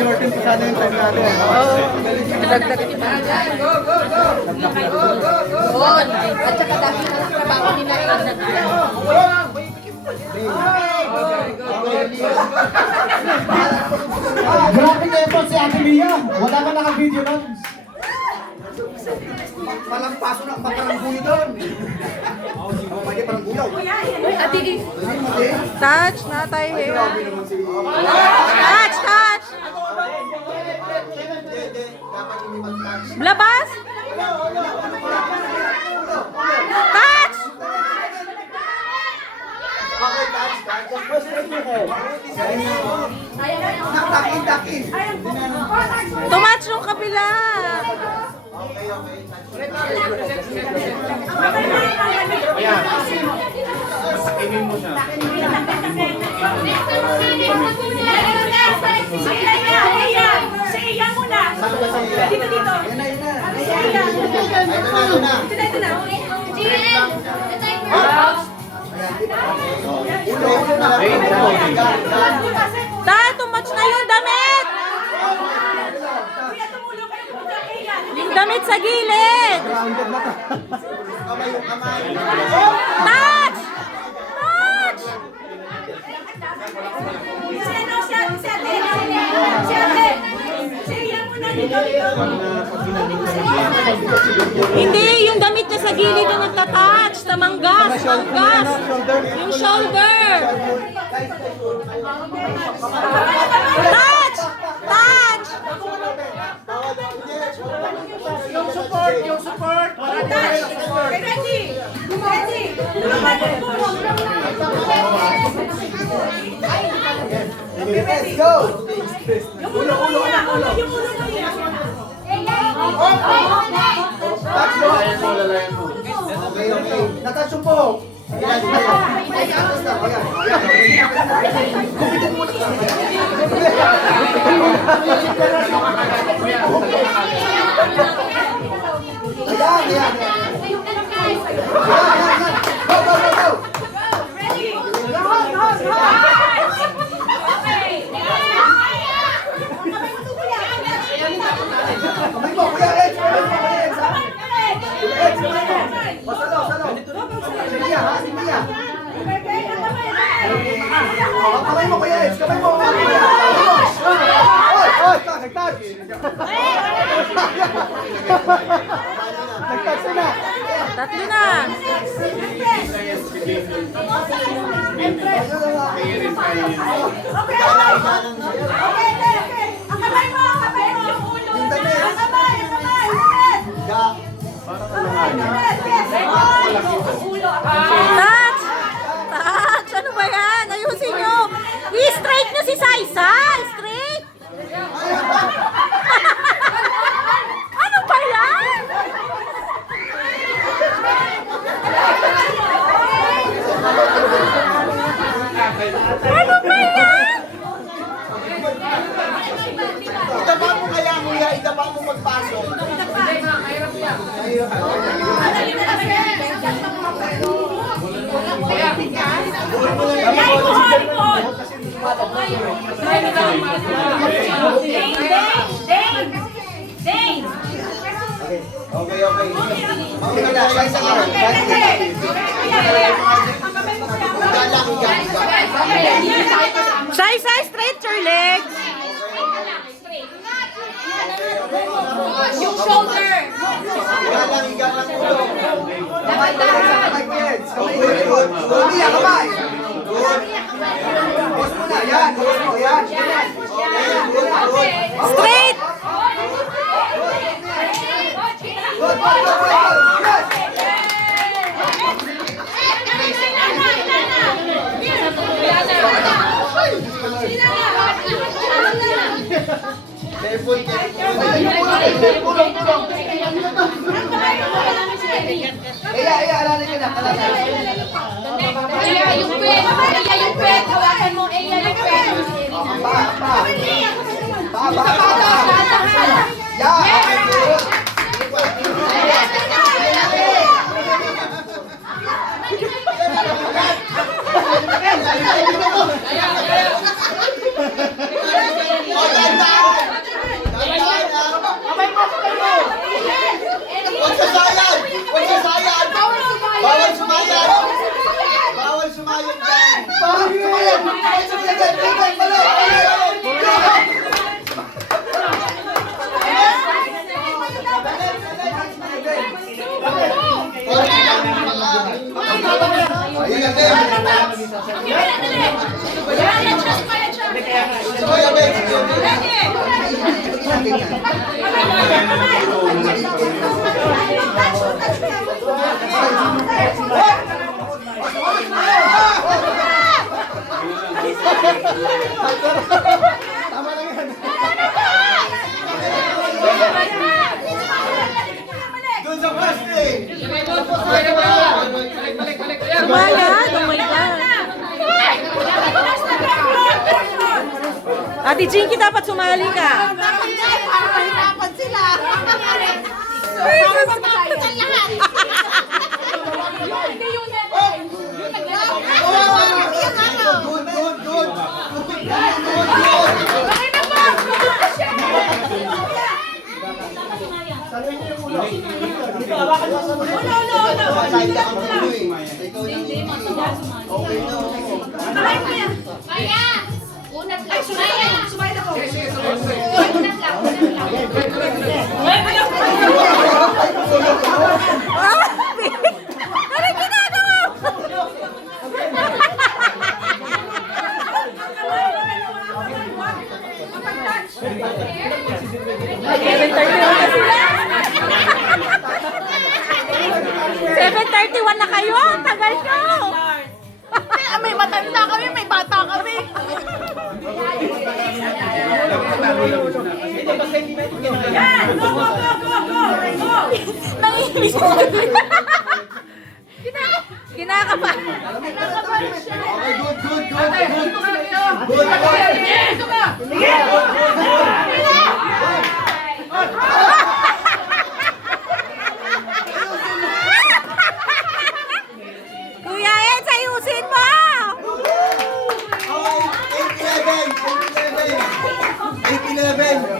Shorten ko sana yung time natin. At saka dahil na trabaho nila na tayo. Grabe kayo po si Ate Mia. Wala ka naka-video nun. Parang paso na parang buyo doon. Pwede parang bulaw. Ate, touch na tayo. Touch, touch. Labas. Touch. Tumatch yung kapila. Sakinin mo siya. Siya muna. Dito, dito. Ito na. Dahil tumatch na yung damit. Yung damit sa gilid. Touch! Touch! Hindi, yung damit niya sa gilid na nagtatouch. Sa manggas, manggas. Yung shoulder. Touch! Touch! Yung support. Touch! Ready! Ready! Let's go! Yung ulo mo yan! Yung ulo mo yan! Touch mo! Okay. Natouch yung po! Ayan. Go! Ready! Kamay mo, kuya Ed! Salo. Si Mia. Kamay mo, kuya Ed! Kamay mo! Oy! Nag-touch! Nag-touch na! Tatlo na. Ang kamay mo! Yung ulo! Ang kamay! Touch! Touch! Ano ba yan? Ayusin nyo! I-straight nyo si Saisa! Straight! Ano ba yan? Ano ba yan? Itaba mo kaya, kuya. Itaba mo magpasok. Okay. Okay na, isa ka. Saisa, straight your legs! Yung shoulder! Wala lang, higa lang ulo. Kamay, kids. Kamay. Good. Boss mo na, yan. Boss mo, yan. Straight! Careful, careful. Iya, alalay ka na. Eya, yung pet. Eya, yung pet. Hawakan mo. Eya, yung pet. Pa. Ya, okay, good. Huwag sasayan! Huwag sasayan! Bawal sumayan! Bawal sumayan dyan! Bawal sumayan! Bawal sumayan! Bawal Doon sa first day! Sumayad, oh my God. Ate Jinky, dapat sumali ka. Hirapan sila. Hindi yun na. Good. Masaya ka ang ulo eh. Ikaw yung okay na. Maya! Unat lang. Maya! Sumayad ako. Unat lang. Ano ginagawa mo? $7:31 na kayo. Tagal nyo. May matanda kami, may bata kami. Nanginis mo. Kinakapa. Okay, good. Kuya Ed, ayusin mo. Okay, 8-11.